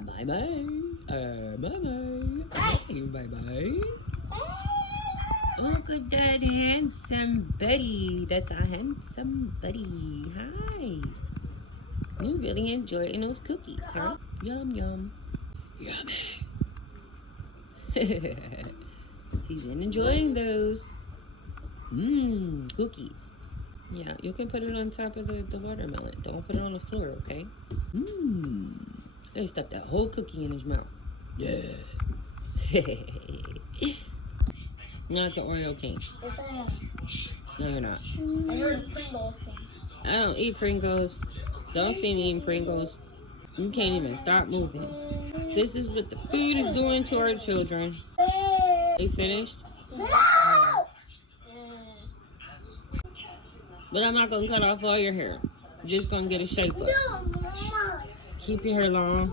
Bye-bye. Bye-bye. Bye-bye. Look at that handsome buddy. That's a handsome buddy. Hi. You really enjoying those cookies, huh? Yum, yum. Yummy. He's been enjoying those. Cookies. Yeah, you can put it on top of the watermelon. Don't put it on the floor, okay? They stuffed that whole cookie in his mouth. Yeah. Not the Oreo king. Yes, I am. No, you're not. And you're the Pringles king. I don't eat Pringles. Don't see me eating Pringles. You can't even stop moving. This is what the food is doing to our children. They finished? No! But I'm not going to cut off all your hair. I'm just going to get a shape up. No, Mama. Keep your hair long.